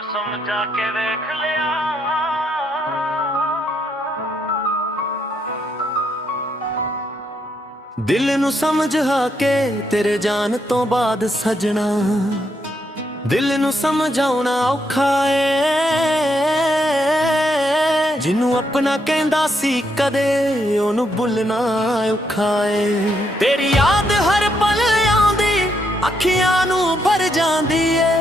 ਨੂੰ ਸਮਝਾ ਕੇ ਵੇਖ ਲਿਆ। ਦਿਲ ਨੂੰ ਸਮਝਾ ਕੇ ਤੇਰੇ ਜਾਣ ਤੋਂ ਬਾਅਦ ਸਜਣਾ, ਦਿਲ ਨੂੰ ਸਮਝਾਉਣਾ ਔਖਾ ਏ। ਜਿਹਨੂੰ ਆਪਣਾ ਕਹਿੰਦਾ ਸੀ ਕਦੇ ਉਹਨੂੰ ਭੁੱਲਣਾ ਔਖਾ ਏ। ਤੇਰੀ ਯਾਦ ਹਰ ਪਲ ਆਉਂਦੀ ਅੱਖੀਆਂ ਨੂੰ ਭਰ ਜਾਂਦੀ ਏ।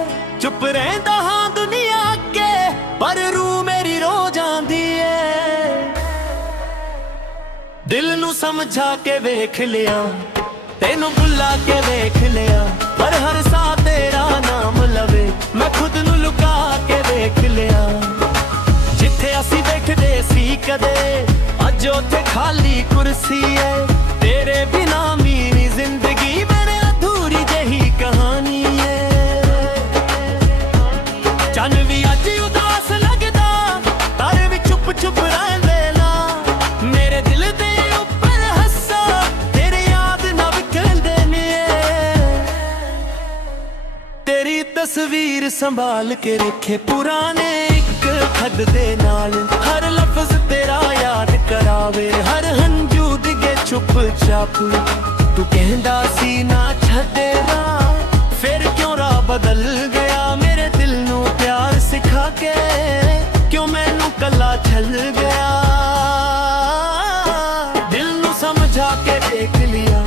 ਚੁੱਪ ਰਹਿੰਦਾ ਹਾਂ ਦੁਨੀਆ ਅੱਗੇ ਪਰ ਰੂਹ ਮੇਰੀ ਰੋ ਜਾਂਦੀ ਏ। ਦਿਲ ਨੂੰ ਸਮਝਾ ਕੇ ਵੇਖ ਲਿਆ, ਤੈਨੂੰ ਭੁੱਲਾ ਕੇ ਵੇਖ ਲਿਆ, ਪਰ ਹਰ ਸਾਹ ਤੇਰਾ ਨਾਮ ਲਵੇ ਮੈਂ ਖੁਦ ਨੂੰ ਲੁਕਾ ਕੇ ਵੇਖ ਲਿਆ। ਜਿੱਥੇ ਅਸੀਂ ਬੈਠਦੇ ਸੀ ਕਦੇ ਅੱਜ ਉੱਥੇ ਖਾਲੀ ਕੁਰਸੀ ਏ। ਤੇਰੇ ਬਿਨਾ ਮੇਰੀ ਜ਼ਿੰਦਗੀ ਮੇਰੇ ਅਧੂਰੀ ਜਿਹੀ ਕਹਾਣੀ ਏ। ਚੰਨ ਵੀ ਅੱਜ ਉਦਾਸ ਲੱਗਦਾ, ਤਾਰੇ ਵੀ ਚੁੱਪ ਚੁੱਪ ਰਹਿੰਦੇ ਨਾ। ਮੇਰੇ ਦਿਲ ਦੇ ਉੱਪਰ ਹੱਸਾ ਤੇਰੀ ਯਾਦ ਨਾ ਵਿਖਰਦੇ ਨੇ। ਤੇਰੀ ਤਸਵੀਰ ਸੰਭਾਲ ਕੇ ਰੱਖੇ ਪੁਰਾਣੇ ਇੱਕ ਖੱਦ ਦੇ ਨਾਲ। ਹਰ ਲਫ਼ਜ਼ ਤੇਰਾ ਯਾਦ ਕਰਾਵੇ, ਹਰ ਹੰਝੂ ਡਿੱਗੇ ਚੁੱਪ ਚਾਪ। ਤੂੰ ਕਹਿੰਦਾ ਸੀ ਨਾ ਛੱਡੇ ਰਾਹ, ਫਿਰ ਕਿਉਂ ਰਾਹ ਬਦਲ ਗਿਆ। ਮੇਰੇ ਦਿਲ ਨੂੰ ਪਿਆਰ ਸਿਖਾ ਕੇ ਕਿਉਂ ਮੈਨੂੰ ਕੱਲਾ ਛੱਡ ਗਿਆ। ਦਿਲ ਨੂੰ ਸਮਝਾ ਕੇ ਵੇਖ ਲਿਆ,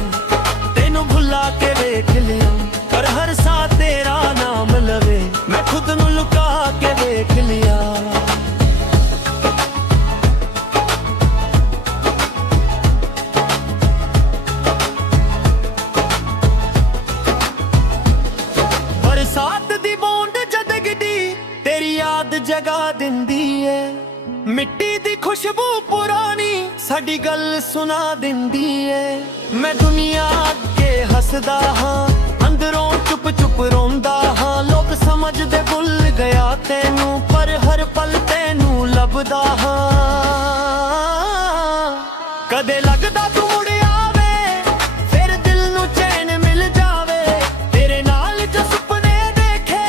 ਤੈਨੂੰ ਭੁੱਲਾ ਕੇ ਵੇਖ ਲਿਆ, ਪਰ ਹਰ ਸਾਹ ਤੇਰਾ ਨਾਮ ਲਵੇ ਮੈਂ ਖੁਦ ਨੂੰ ਲੁਕਾ ਕੇ ਵੇਖ ਲਿਆ। ਬਰਸਾਤ ਦੀ ਬੂੰਦ ਜਦ ਗਿੱਡੀ ਤੇਰੀ ਯਾਦ ਜਗਾ ਦਿੰਦੀ ਏ। ਮਿੱਟੀ ਦੀ ਖੁਸ਼ਬੂ ਪੁਰਾਣੀ ਸਾਡੀ ਗੱਲ ਸੁਣਾ ਦਿੰਦੀ ਏ। ਮੈਂ ਦੁਨੀਆ ਅੱਗੇ ਹੱਸਦਾ ਹਾਂ, ਅੰਦਰੋਂ ਚੁੱਪ ਚੁੱਪ ਰੋਂਦਾ ਹਾਂ। ਲੋਕ ਸਮਝਦੇ ਭੁੱਲ ਗਿਆ ਤੈਨੂੰ, ਪਰ ਹਰ ਪਲ ਤੈਨੂੰ ਲੱਭਦਾ ਹਾਂ। ਕਦੇ ਲੱਗਦਾ ਤੂੰ ਮੁੜ ਆਵੇ, ਫਿਰ ਦਿਲ ਨੂੰ ਚੈਨ ਮਿਲ ਜਾਵੇ। ਤੇਰੇ ਨਾਲ ਜੋ ਸੁਪਨੇ ਦੇਖੇ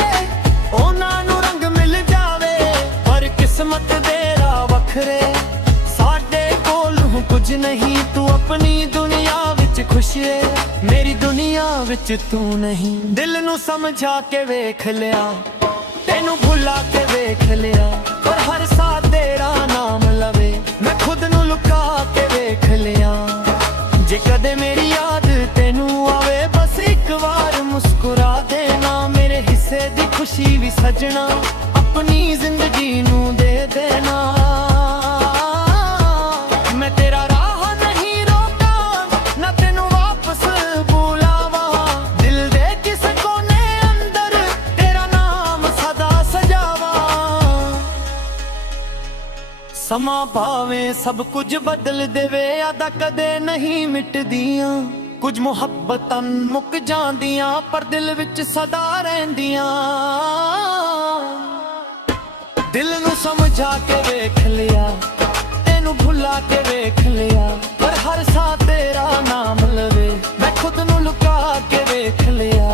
ਉਹਨਾਂ ਨੂੰ ਰੰਗ ਮਿਲ ਜਾਵੇ। ਪਰ ਕਿਸਮਤ ਦੇ ਰਾਹ ਵੱਖਰੇ, ਸਾਡੇ ਕੋਲ ਕੁਝ ਨਹੀਂ। ਤੂੰ ਆਪਣੀ ਦੁਨੀਆ ਵਿੱਚ ਖੁਸ਼ ਏ, ਮੇਰੀ ਦੁਨੀਆ ਵਿੱਚ ਤੂੰ ਨਹੀਂ। ਦਿਲ ਨੂੰ ਸਮਝਾ ਕੇ ਵੇਖ ਲਿਆ, ਤੈਨੂੰ ਭੁੱਲਾ ਕੇ ਵੇਖ ਲਿਆ, ਪਰ ਹਰ ਸਾਹ ਤੇਰਾ ਨਾਮ ਲਵੇ ਮੈਂ ਖੁਦ ਨੂੰ ਲੁਕਾ ਕੇ ਵੇਖ ਲਿਆ। ਜੇ ਕਦੇ ਮੇਰੀ ਯਾਦ ਤੈਨੂੰ ਆਵੇ ਬਸ ਇੱਕ ਵਾਰ ਮੁਸਕਰਾ ਦੇਣਾ। ਮੇਰੇ ਹਿੱਸੇ ਦੀ ਖੁਸ਼ੀ ਵੀ ਸਜਣਾ ਆਪਣੀ ਜ਼ਿੰਦਗੀ ਨੂੰ ਦੇ ਦੇਣਾ। ਮੈਂ ਤੇਰਾ ਰਾਹ ਨਹੀਂ ਰੋਕਾਂ, ਨਾ ਤੈਨੂੰ ਵਾਪਸ ਬੁਲਾਵਾਂ। ਦਿਲ ਦੇ ਕਿਸੇ ਕੋਨੇ ਅੰਦਰ ਤੇਰਾ ਨਾਮ ਸਦਾ ਸਜਾਵਾਂ। ਸਮਾਂ ਭਾਵੇਂ ਸਭ ਕੁਝ ਬਦਲ ਦੇਵੇ, ਯਾਦਾਂ ਕਦੇ ਨਹੀਂ ਮਿਟਦੀਆਂ। ਕੁਝ ਮੁਹੱਬਤਾਂ ਮੁੱਕ ਜਾਂਦੀਆਂ, ਪਰ ਦਿਲ ਵਿੱਚ ਸਦਾ ਰਹਿੰਦੀਆਂ। ਦਿਲ ਨੂੰ ਸਮਝਾ ਕੇ ਵੇਖ ਲਿਆ, ਤੈਨੂੰ ਭੁੱਲਾ ਕੇ ਵੇਖ ਲਿਆ, ਪਰ ਹਰ ਸਾਹ ਤੇਰਾ ਨਾਮ ਲਵੇ ਮੈਂ ਖੁਦ ਨੂੰ ਲੁਕਾ ਕੇ ਵੇਖ ਲਿਆ।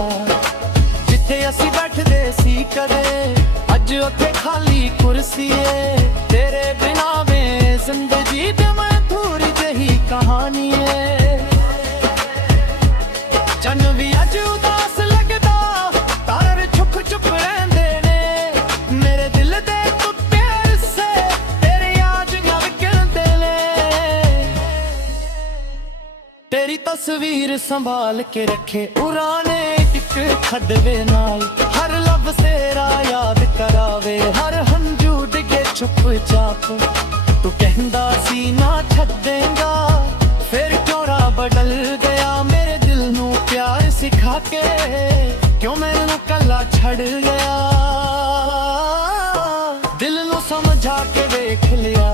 ਜਿੱਥੇ ਅਸੀਂ ਬੈਠਦੇ ਸੀ ਕਦੇ ਅੱਜ ਉੱਥੇ ਖਾਲੀ ਕੁਰਸੀ ਏ। ਤੇਰੇ ਬਿਨਾ ਵੇ ਜ਼ਿੰਦਗੀ ਤੇ ਮੈਂ ਅਧੂਰੀ ਜਿਹੀ ਕਹਾਣੀ ਏ। ਚੰਨ ਵੀ ਅੱਜ ਉਦਾਸ ਲੱਗਦਾ, ਤਾਰੇ ਚੁੱਪ ਚੁੱਪ ਰਹਿੰਦੇ ਨੇ। ਮੇਰੇ ਦਿਲ ਦੇ ਟੁੱਟੇ ਹਿੱਸੇ ਤੇਰੀ ਯਾਦ ਨਾਲ ਵਿਖਰਦੇ ਨੇ। ਤੇਰੀ ਤਸਵੀਰ ਸੰਭਾਲ ਕੇ ਰੱਖੇ ਪੁਰਾਣੇ ਇੱਕ ਖੱਦਵੇ ਨਾਲ। ਹਰ ਲਫ਼ਜ਼ ਤੇਰਾ ਯਾਦ ਕਰਾਵੇ, ਹਰ ਹੰਝੂ ਡਿੱਗੇ ਚੁੱਪ ਚਾਪ। ਤੂੰ ਕਹਿੰਦਾ ਸੀ ਨਾ ਛੱਡੇਂਗਾ, ਫਿਰ ਕਿਉਂ ਰਾਹ ਬਦਲ ਗਿਆ। ਮੇਰੇ ਦਿਲ ਨੂੰ ਪਿਆਰ ਸਿਖਾ ਕੇ ਕਿਉਂ ਮੈਨੂੰ ਕੱਲਾ ਛੱਡ ਗਿਆ। ਦਿਲ ਨੂੰ ਸਮਝਾ ਕੇ ਵੇਖ ਲਿਆ,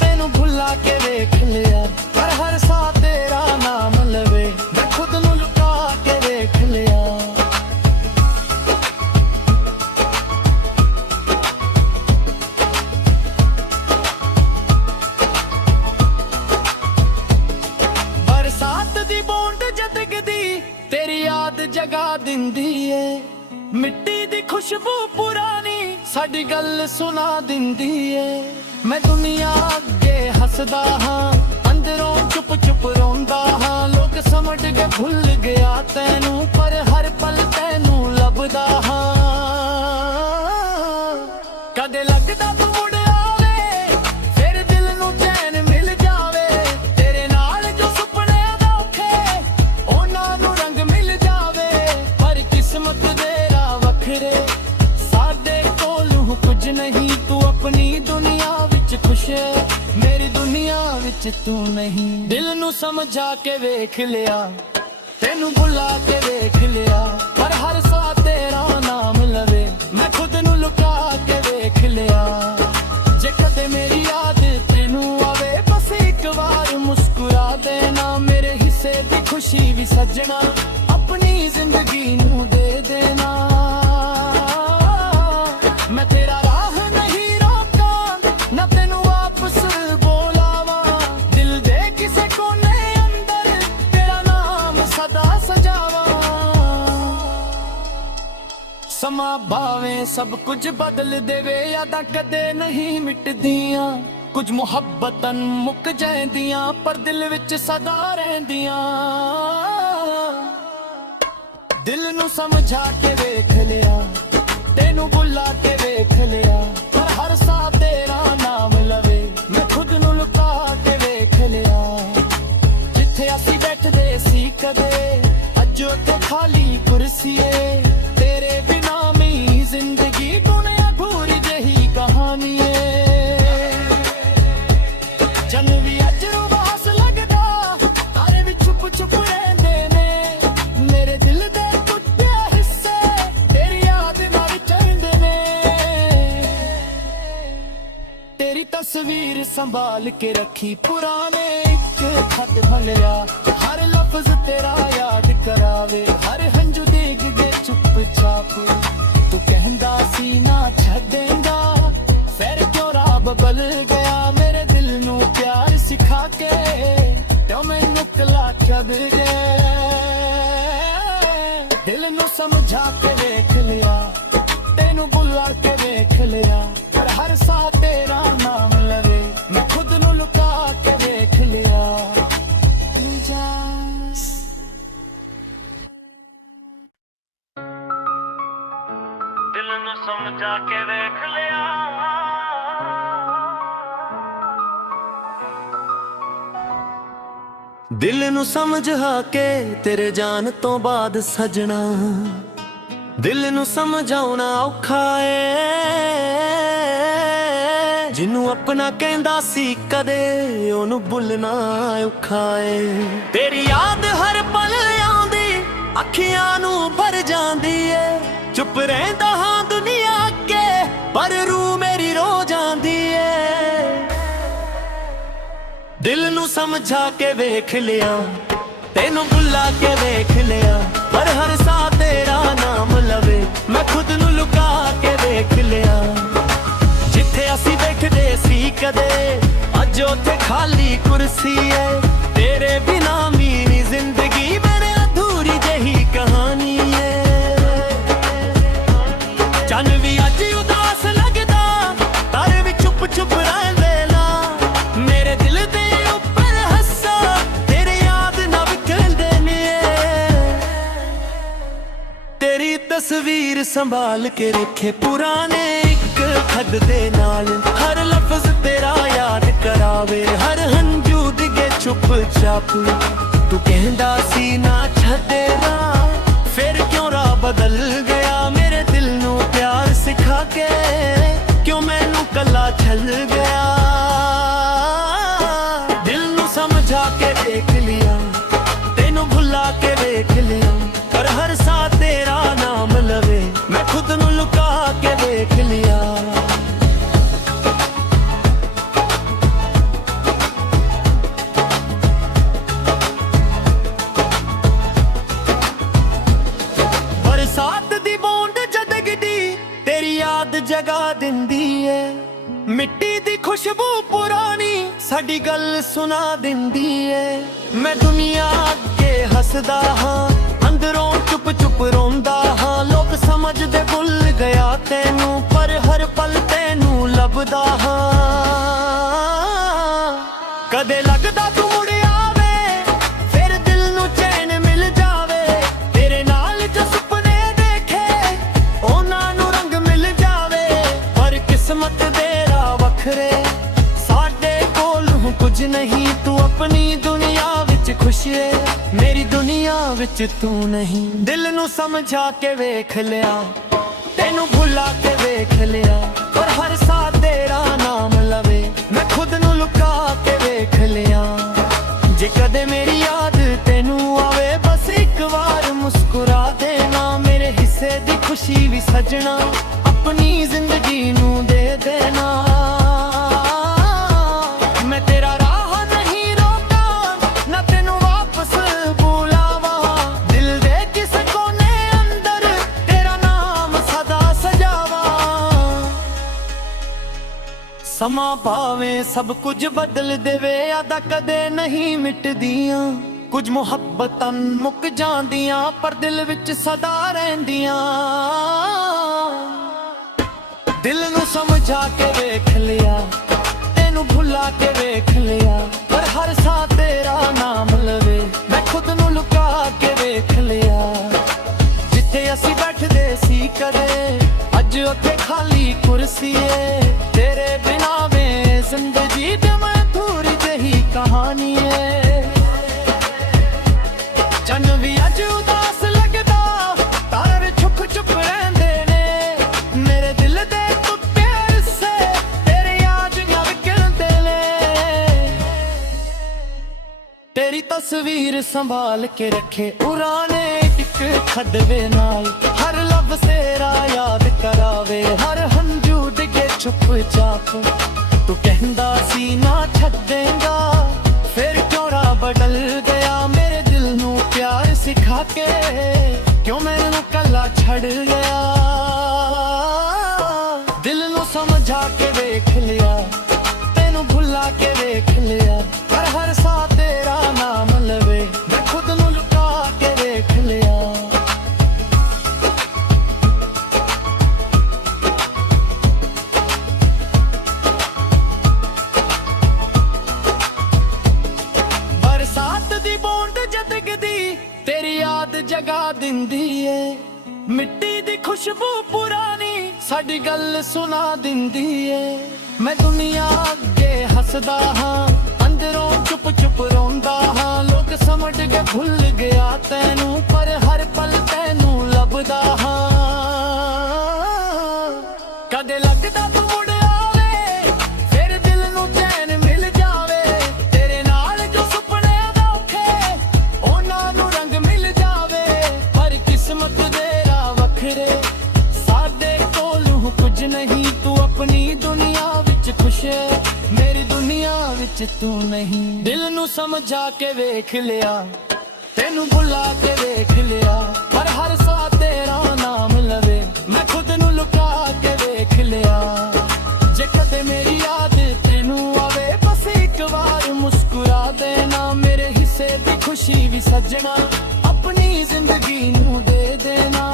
ਤੈਨੂੰ ਭੁੱਲਾ ਕੇ ਵੇਖ ਲਿਆ, ਪਰ ਹਰ ਸਾਹ ਤੇਰਾ ਨਾਮ ਲਵੇ ਮੈਂ ਖੁਦ ਨੂੰ ਲੁਕਾ ਕੇ ਵੇਖ ਲਿਆ। ਬਰਸਾਤ ਦੀ ਬੂੰਦ ਜਦ ਗਿੱਦੀ ਤੇਰੀ ਯਾਦ ਜਗਾ ਦਿੰਦੀ ਏ। ਮਿੱਟੀ ਦੀ ਖੁਸ਼ਬੂ ਪੁਰਾਣੀ ਸਾਡੀ ਗੱਲ ਸੁਣਾ ਦਿੰਦੀ ਏ। ਮੈਂ ਦੁਨੀਆ ਅੱਗੇ ਹੱਸਦਾ ਹਾਂ, ਅੰਦਰੋਂ ਚੁੱਪ ਚੁੱਪ ਰੋਂਦਾ ਹਾਂ। ਲੋਕ ਸਮਝ ਕੇ ਭੁੱਲ ਗਿਆ ਤੈਨੂੰ, ਪਰ ਹਰ ਪਲ ਤੈਨੂੰ ਲੱਭਦਾ ਹਾਂ। ਕਦੇ ਲੱਗਦਾ ਤੂੰ ਮੁੜ ਆਵੇ, ਫਿਰ ਦਿਲ ਨੂੰ ਚੈਨ ਮਿਲ ਜਾਵੇ। ਤੇਰੇ ਨਾਲ ਜੋ ਸੁਪਨੇ ਔਖੇ, ਉਹਨਾਂ ਨੂੰ ਰੰਗ ਮਿਲ ਜਾਵੇ। ਪਰ ਕਿਸਮਤ ਦੇ ਰਾਹ ਵੱਖਰੇ, ਸਾਡੇ ਕੋਲ ਕੁਝ ਨਹੀਂ। ਤੂੰ ਆਪਣੀ ਦੁਨੀਆ ਵਿੱਚ ਖੁਸ਼ ਹੈ, ਮੇਰੀ ਦੁਨੀਆ ਵਿੱਚ ਤੂੰ ਨਹੀਂ। ਦਿਲ ਨੂੰ ਸਮਝਾ ਕੇ ਵੇਖ ਲਿਆ, ਤੈਨੂੰ ਭੁਲਾ ਕੇ ਵੇਖ ਲਿਆ, ਪਰ ਹਰ ਸਾਹ ਤੇਰਾ ਨਾਮ ਲਵੇ। ਮੈਂ ਖੁਦ ਨੂੰ ਲੁਕਾ ਕੇ ਵੇਖ ਲਿਆ। ਜੇ ਕਦੇ ਮੇਰੀ ਯਾਦ ਤੈਨੂੰ ਆਵੇ, ਬਸ ਇੱਕ ਵਾਰ ਮੁਸਕਰਾ ਦੇਣਾ। ਮੇਰੇ ਹਿੱਸੇ ਦੀ ਖੁਸ਼ੀ ਵੀ ਸੱਜਣਾ, ਆਪਣੀ ਜ਼ਿੰਦਗੀ ਨੂੰ ਦੇ ਦੇਣਾ। ਮੈਂ ਤੇਰਾ ਰਾਹ ਨਹੀਂ ਰੋਕਾਂ, ਨਾ ਤੈਨੂੰ ਵਾਪਸ ਬੋਲਾਵਾਂ। ਦਿਲ ਦੇ ਕਿਸੇ ਕੋਨੇ ਅੰਦਰ ਤੇਰਾ ਨਾਮ ਸਦਾ ਸਜਾਵਾਂ। ਸਮਾਂ ਭਾਵੇਂ ਸਭ ਕੁਝ ਬਦਲ ਦੇਵੇ, ਯਾਦਾਂ ਕਦੇ ਨਹੀਂ ਮਿਟਦੀਆਂ। ਕੁਝ ਮੁਹੱਬਤਾਂ ਮੁੱਕ ਜਾਂਦੀਆਂ, ਪਰ ਦਿਲ ਵਿੱਚ ਸਦਾ ਰਹਿੰਦੀਆਂ। ਦਿਲ ਨੂੰ ਸਮਝਾ ਕੇ ਵੇਖ ਲਿਆ, ਤੈਨੂੰ ਭੁਲਾ ਕੇ ਵੇਖ ਲਿਆ, ਪਰ ਹਰ ਸਾਹ ਤੇਰਾ ਨਾਮ ਲਵੇ। ਮੈਂ ਖੁਦ ਨੂੰ ਲੁਕਾ ਕੇ ਵੇਖ ਲਿਆ। ਜਿੱਥੇ ਅਸੀਂ ਬੈਠਦੇ ਸੀ ਕਦੇ, ਅੱਜ ਉੱਥੇ ਖਾਲੀ ਕੁਰਸੀ ਏ। ਤੇਰੇ ਬਿਨਾਂ ਮੇਰੀ ਜ਼ਿੰਦਗੀ ਦੁਨੀਆ ਪੂਰੀ ਜਿਹੀ ਕਹਾਣੀ ਏ। ਜਨ ਵੀ ਅੱਜ ਉਦਾਸ ਲੱਗਦਾ, ਤਾਰੇ ਵੀ ਚੁੱਪ ਚੁੱਪ ਰਹਿੰਦੇ ਨੇ। ਮੇਰੇ ਦਿਲ ਦੇ ਟੁੱਟੇ ਹਿੱਸੇ ਤੇਰੀ ਯਾਦ ਨਾਲ ਚੰਦੇ ਨੇ। ਤੇਰੀ ਤਸਵੀਰ ਸੰਭਾਲ ਕੇ ਰੱਖੀ, ਪੁਰਾਣੇ ਇੱਕ ਖਤ ਭਲਿਆ। ਹਰ ਲਫ਼ਜ਼ ਤੇਰਾ ਯਾਦ ਕਰਾਵੇ, ਹਰ ਹੰਝੂ ਡਿੱਗਦੇ ਚੁੱਪ ਚਾਪ। ਤੂੰ ਕਹਿੰਦਾ ਸੀ ਨਾ ਛੱਡੇਂਗਾ, ਫਿਰ ਕਿਉਂ ਰਾਹ ਬਦਲ ਗਿਆ। ਮੇਰੇ ਦਿਲ ਨੂੰ ਪਿਆਰ ਸਿਖਾ ਕੇ ਤੇ ਮੈਨੂੰ ਕਲਾ ਛੱਡ ਗਏ। ਦਿਲ ਨੂੰ ਸਮਝਾ ਕੇ ਵੇਖ ਲਿਆ, ਤੈਨੂੰ ਭੁਲਾ ਕੇ ਵੇਖ ਲਿਆ, ਪਰ ਹਰ ਸਾਹ ਤੇਰਾ ਨਾਮ ਲਵੇ। ਮੈਂ ਖੁਦ ਨੂੰ ਲੁਕਾ ਕੇ ਵੇਖ ਲਿਆ। ਦਿਲ ਨੂੰ ਸਮਝਾ ਕੇ ਵੇਖ ਲਿਆ। ਦਿਲ ਨੂੰ ਸਮਝਾ ਕੇ ਤੇਰੇ ਜਾਣ ਤੋਂ ਬਾਅਦ ਸਜਣਾ। ਦਿਲ ਨੂੰ ਸਮਝਾਉਣਾ ਔਖਾ ਏ। ਜਿਹਨੂੰ ਆਪਣਾ ਕਹਿੰਦਾ ਸੀ ਕਦੇ, ਉਹਨੂੰ ਭੁੱਲਣਾ ਔਖਾ ਏ। ਤੇਰੀ ਯਾਦ ਹਰ ਪਲ ਆਉਂਦੀ, ਅੱਖੀਆਂ ਨੂੰ ਭਰ ਜਾਂਦੀ ਏ। ਚੁੱਪ ਰਹਿੰਦਾ ਹਾਂ ਦੁਨੀਆ ਅੱਗੇ, ਪਰ ਰੂਹ ਮੇਰੀ ਰੋ ਜਾਂਦੀ ਏ। ਦਿਲ ਨੂੰ ਸਮਝਾ ਕੇ ਵੇਖ ਲਿਆ, ਤੈਨੂੰ ਭੁਲਾ ਕੇ ਵੇਖ ਲਿਆ, ਪਰ ਹਰ ਸਾਹ ਤੇਰਾ ਨਾਮ ਲਵੇ। ਮੈਂ ਖੁਦ ਨੂੰ ਲੁਕਾ ਕੇ ਵੇਖ ਲਿਆ। ਜਿੱਥੇ ਅਸੀਂ ਬੈਠਦੇ ਸੀ ਕਦੇ, ਅੱਜ ਉੱਥੇ ਖਾਲੀ ਕੁਰਸੀ ਏ। ਤੇਰੇ ਬਿਨਾਂ ਮੇਰੀ ਜ਼ਿੰਦਗੀ ਮੇਰੇ ਅਧੂਰੀ ਜਿਹੀ ਕਹਾਣੀ ਏ। ਚੰਨ ਵੀ ਅੱਜ ਉਦਾਸ ਲੱਗਦਾ, ਤਾਰੇ ਵੀ ਚੁੱਪ ਚੁੱਪ ਰਹਿੰਦੇ ਨਾ। ਮੇਰੇ ਦਿਲ ਦੇ ਉੱਪਰ ਹੱਸਾ, ਤੇਰੀ ਯਾਦ ਨਾ ਵਿਖਰਦੇ ਨੇ। ਤੇਰੀ ਤਸਵੀਰ ਸੰਭਾਲ ਕੇ ਰੱਖੇ, ਪੁਰਾਣੇ ਇੱਕ ਖੱਦ ਦੇ ਨਾਲ। ਹਰ ਲਫ਼ਜ਼ ਤੇਰਾ ਯਾਦ ਕਰਾਵੇ, ਹਰ ਹੰਝੂ ਡਿੱਗੇ ਚੁੱਪ ਚਾਪ। ਤੂੰ ਕਹਿੰਦਾ ਸੀ ਨਾ ਛੱਡੇਗਾ, ਫਿਰ ਕਿਉਂ ਰਾਹ ਬਦਲ ਗਿਆ। ਮੇਰੇ ਦਿਲ ਨੂੰ ਪਿਆਰ ਸਿਖਾ ਕੇ ਕਿਉਂ ਮੈਨੂੰ ਕੱਲਾ ਛੱਡ ਗਿਆ। ਦਿਲ ਨੂੰ ਸਮਝਾ ਕੇ ਵੇਖ ਲਿਆ, ਤੈਨੂੰ ਭੁਲਾ ਕੇ ਵੇਖ ਲਿਆ, ਪਰ ਹਰ ਸਾਹ ਤੇਰਾ ਨਾਮ ਲਵੇ। ਮੈਂ ਖੁਦ ਨੂੰ ਲੁਕਾ ਕੇ ਵੇਖ ਲਿਆ। ਬਰਸਾਤ ਦੀ ਬੂੰਦ ਜਦਗਦੀ ਤੇਰੀ ਯਾਦ ਜਗਾ ਦਿੰਦੀ ਏ। ਮਿੱਟੀ ਦੀ ਖੁਸ਼ਬੂ ਪੁਰਾਣੀ ਸਾਡੀ ਗੱਲ ਸੁਣਾ ਦਿੰਦੀ ਏ। ਮੈਂ ਦੁਨੀਆ ਅੱਗੇ ਹੱਸਦਾ ਹਾਂ, ਅੰਦਰੋਂ ਚੁੱਪ ਚੁੱਪ ਰੋਂਦਾ ਹਾਂ। ਲੋਕ ਸਮਝਦੇ ਭੁੱਲ ਗਿਆ ਤੈਨੂੰ, ਪਰ ਹਰ ਲੱਭਦਾ ਹਾਂ। ਕਦੇ ਲੱਗਦਾ ਤੂੰ ਮੁੜ ਆਵੇ, ਫਿਰ ਦਿਲ ਨੂੰ ਚੈਨ ਮਿਲ ਜਾਵੇ। ਤੇਰੇ ਨਾਲ ਜੋ ਸੁਪਨੇ ਦੇਖੇ ਉਹਨਾਂ ਨੂੰ ਰੰਗ ਮਿਲ ਜਾਵੇ। ਪਰ ਕਿਸਮਤ ਦੇ ਰਾਹ ਵੱਖਰੇ, ਸਾਡੇ ਕੋਲ ਹੁਣ ਕੁਝ ਨਹੀਂ। ਤੂੰ ਆਪਣੀ ਦੁਨੀਆ ਵਿੱਚ ਖੁਸ਼ ਏ, ਮੇਰੀ ਦੁਨੀਆ ਵਿੱਚ ਤੂੰ ਨਹੀਂ। ਦਿਲ ਨੂੰ ਸਮਝਾ ਕੇ ਵੇਖ ਲਿਆ, ਤੈਨੂੰ ਭੁਲਾ ਕੇ ਵੇਖ ਲਿਆ, ਪਰ ਹਰ ਸਾਹ ਤੇਰਾ ਨਾਮ ਲਵੇ। ਮੈਂ ਖੁਦ ਨੂੰ ਲੁਕਾ ਕੇ ਵੇਖ ਲਿਆ। ਜੇ ਕਦੇ ਮੇਰੀ ਯਾਦ ਤੈਨੂੰ ਆਵੇ, ਬਸ ਇੱਕ ਵਾਰ ਮੁਸਕਰਾ ਦੇਣਾ। ਮੇਰੇ ਹਿੱਸੇ ਦੀ ਖੁਸ਼ੀ ਵੀ ਸਜਣਾ, ਆਪਣੀ ਜ਼ਿੰਦਗੀ ਨੂੰ ਦੇ ਦੇਣਾ। ਮੈਂ ਤੇਰਾ ਰਾਹ ਨਹੀਂ ਰੋਕਾਂ, ਨਾ ਤੈਨੂੰ ਵਾਪਸ ਬੁਲਾਵਾਂ। ਦਿਲ ਦੇ ਕਿਸੇ ਕੋਨੇ ਅੰਦਰ ਤੇਰਾ ਨਾਮ ਸਦਾ ਸਜਾਵਾਂ। ਸਮਾਂ ਭਾਵੇਂ ਸਭ ਕੁਝ ਬਦਲ ਦੇਵੇ, ਯਾਦਾਂ ਕਦੇ ਨਹੀਂ ਮਿਟਦੀਆਂ। ਕੁਝ ਮੁਹੱਬਤਾਂ ਮੁੱਕ ਜਾਂਦੀਆਂ, ਪਰ ਦਿਲ ਵਿੱਚ ਸਦਾ ਰਹਿੰਦੀਆਂ। ਦਿਲ ਨੂੰ ਸਮਝਾ ਕੇ ਵੇਖ ਲਿਆ, ਤੈਨੂੰ ਭੁਲਾ ਕੇ ਵੇਖ ਲਿਆ, ਪਰ ਹਰ ਸਾਹ ਤੇਰਾ ਨਾਮ ਲਵੇ। ਮੈਂ ਖੁਦ ਨੂੰ ਲੁਕਾ ਕੇ ਵੇਖ ਲਿਆ। ਜਿੱਥੇ ਅਸੀਂ ਬੈਠਦੇ ਸੀ ਕਦੇ, ਅੱਜ ਉੱਥੇ ਖਾਲੀ ਕੁਰਸੀ ਏ। ਤੇਰੇ ਬਿਨਾ ਵੇ ਜ਼ਿੰਦਗੀ ਤੇ ਮੈਂ ਥੋੜੀ ਜਿਹੀ ਕਹਾਣੀ ਏ। ਚੰਨ ਵੀ ਅੱਜ ਉਦਾਸ ਲੱਗਦਾ, ਤਾਰੇ ਛੁਪ ਛੁਪ ਰਹਿੰਦੇ ਨੇ। ਮੇਰੇ ਦਿਲ ਦੇ ਟੁੱਟੇ ਹਿੱਸੇ ਤੇਰੇ ਯਾਦ ਨਾਲ ਵਿਖਰਦੇ ਨੇ। ਤੇਰੀ ਤਸਵੀਰ ਸੰਭਾਲ ਕੇ ਰੱਖੇ ਪੁਰਾਣੇ ਇੱਕ ਖੱਡਵੇ ਨਾਲ। ਹਰ ਲਫ਼ਜ਼ ਤੇਰਾ ਯਾਦ ਕਰਾਵੇ, ਹਰ ਹੰਝੂ ਡਿੱਗੇ ਚੁੱਪ ਚਾਪ। ਤੂੰ ਕਹਿੰਦਾ ਸੀ ਨਾ ਛੱਡੇਂਗਾ, ਫਿਰ ਕਿਉਂ ਰਾਹ ਬਦਲ ਗਿਆ। ਮੇਰੇ ਦਿਲ ਨੂੰ ਪਿਆਰ ਸਿਖਾ ਕੇ ਕਿਉਂ ਮੈਨੂੰ ਕੱਲਾ ਛੱਡ ਗਿਆ। ਦਿਲ ਨੂੰ ਸਮਝਾ ਕੇ ਵੇਖ ਲਿਆ, ਤੈਨੂੰ ਭੁਲਾ ਕੇ ਵੇਖ ਲਿਆ, ਪਰ ਹਰ ਸਾਹ ਤੇਰਾ ਨਾਮ ਲਵੇ। ਮੈਂ ਖੁਦ ਨੂੰ ਲੁਕਾ ਕੇ ਵੇਖ ਲਿਆ। ਬਰਸਾਤ ਦੀ ਬੂੰਦ ਜਦਗਦੀ ਤੇਰੀ ਯਾਦ ਜਗਾ ਦਿੰਦੀ ਏ। ਮਿੱਟੀ ਦੀ ਖੁਸ਼ਬੂ ਪੁਰਾਣੀ ਸਾਡੀ ਗੱਲ ਸੁਣਾ ਦਿੰਦੀ ਏ। ਮੈਂ ਦੁਨੀਆ ਅੱਗੇ ਹੱਸਦਾ ਹਾਂ, ਅੰਦਰੋਂ ਚੁੱਪ ਚੁੱਪ ਰੋਂਦਾ ਹਾਂ। ਲੋਕ ਸਮਝ ਕੇ ਭੁੱਲ ਗਿਆ ਤੈਨੂੰ, ਪਰ ਹਰ ਪਲ ਤੈਨੂੰ ਲੱਭਦਾ ਹਾਂ। ਕਦੇ ਲੱਗਦਾ ਤੂੰ ਮੁੜ ਆਵੇ, ਫਿਰ ਦਿਲ ਨੂੰ ਚੈਨ ਮਿਲ ਜਾਵੇ। ਤੇਰੇ ਨਾਲ ਜੋ ਸੁਪਨੇ ਦੇਖੇ ਉਹਨਾਂ ਨੂੰ ਰੰਗ ਮਿਲ ਜਾਵੇ। ਪਰ ਕਿਸਮਤ ਦੇ ਰਾਹ ਵੱਖਰੇ, ਸਾਡੇ ਕੋਲ ਹੁਣ ਕੁਝ ਨਹੀਂ। ਤੂੰ ਆਪਣੀ ਦੁਨੀਆ ਵਿੱਚ ਖੁਸ਼ ਏ, ਮੇਰੀ ਦੁਨੀਆ ਵਿੱਚ ਤੂੰ ਨਹੀਂ। ਦਿਲ ਨੂੰ ਸਮਝਾ ਕੇ ਵੇਖ ਲਿਆ, ਤੈਨੂੰ ਭੁਲਾ ਕੇ ਵੇਖ ਲਿਆ, ਪਰ ਹਰ ਸਾਹ ਤੇਰਾ ਨਾਮ ਲਵੇ। ਮੈਂ ਖੁਦ ਨੂੰ ਲੁਕਾ ਕੇ ਵੇਖ ਲਿਆ। ਜੇ ਕਦੇ ਮੇਰੀ ਯਾਦ ਤੈਨੂੰ ਆਵੇ, ਬਸ ਇੱਕ ਵਾਰ ਮੁਸਕਰਾ ਦੇਣਾ। ਮੇਰੇ ਹਿੱਸੇ ਦੀ ਖੁਸ਼ੀ ਵੀ ਸਜਣਾ, ਆਪਣੀ ਜ਼ਿੰਦਗੀ ਨੂੰ ਦੇ ਦੇਣਾ।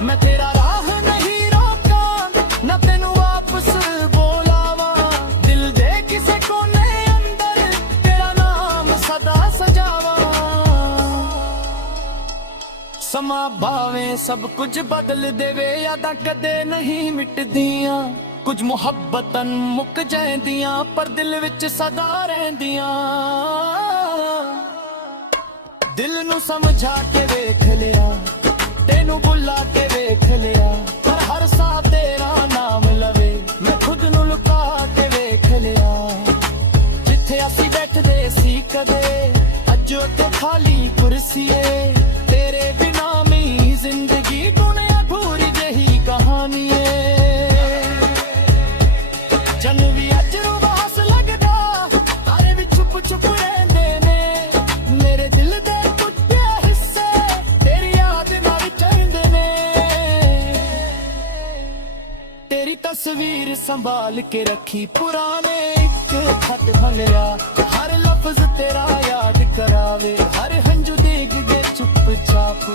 ਮੈਂ ਤੇਰਾ ਰਾਹ ਨਹੀਂ ਰੋਕਾਂ, ਨਾ ਤੈਨੂੰ ਵਾਪਸ ਬੁਲਾਵਾਂ। ਦਿਲ ਦੇ ਕਿਸੇ ਕੋਨੇ ਅੰਦਰ ਤੇਰਾ ਨਾਮ ਸਦਾ ਸਜਾਵਾਂ। ਸਮਾਂ ਭਾਵੇਂ ਸਭ ਕੁਝ ਬਦਲ ਦੇਵੇ, ਯਾਦਾਂ ਕਦੇ ਨਹੀਂ ਮਿਟਦੀਆਂ। ਕੁਝ ਮੁਹੱਬਤਾਂ ਮੁੱਕ ਜਾਂਦੀਆਂ, ਪਰ ਦਿਲ ਵਿੱਚ ਸਦਾ ਰਹਿੰਦੀਆਂ। ਦਿਲ ਨੂੰ ਸਮਝਾ ਕੇ ਵੇਖ ਲਿਆ, ਤੈਨੂੰ ਭੁਲਾ ਕੇ ਵੇਖ ਲਿਆ, ਪਰ ਹਰ ਸਾਹ ਤੇਰਾ ਨਾਮ ਲਵੇ। ਮੈਂ ਖੁਦ ਨੂੰ ਲੁਕਾ ਕੇ ਵੇਖ ਲਿਆ। ਜਿੱਥੇ ਅਸੀਂ ਬੈਠਦੇ ਸੀ ਕਦੇ, ਅੱਜ ਉੱਥੇ ਖਾਲੀ ਕੁਰਸੀ ਏ। ਤੇਰੇ ਬਿਨਾ ਮੇਰੀ ਜ਼ਿੰਦਗੀ ਦੁਨੀਆ ਅਧੂਰੀ ਜਿਹੀ ਕਹਾਣੀ ਏ। ਚੰਨ ਵੀ ਅੱਜ ਉਦਾਸ ਲੱਗਦਾ, ਤਾਰੇ ਵੀ ਚੁੱਪ ਚੁੱਪ ਰਹਿੰਦੇ ਨੇ। ਮੇਰੇ ਦਿਲ ਦੇ ਟੁੱਟੇ ਹਿੱਸੇ ਤੇਰੀ ਯਾਦ ਨਾਲ ਵਿਚਰਦੇ ਨੇ। ਤੇਰੀ ਤਸਵੀਰ ਸੰਭਾਲ ਕੇ ਰੱਖੀ ਪੁਰਾਣੇ ਇੱਕ ਖੱਤ ਭੰਗਿਆ। ਹਰ ਲਫ਼ਜ਼ ਤੇਰਾ ਯਾਦ ਕਰਾਵੇ, ਹਰ ਹੰਝੂ ਡਿੱਗ ਗਏ ਚੁੱਪ ਚਾਪ।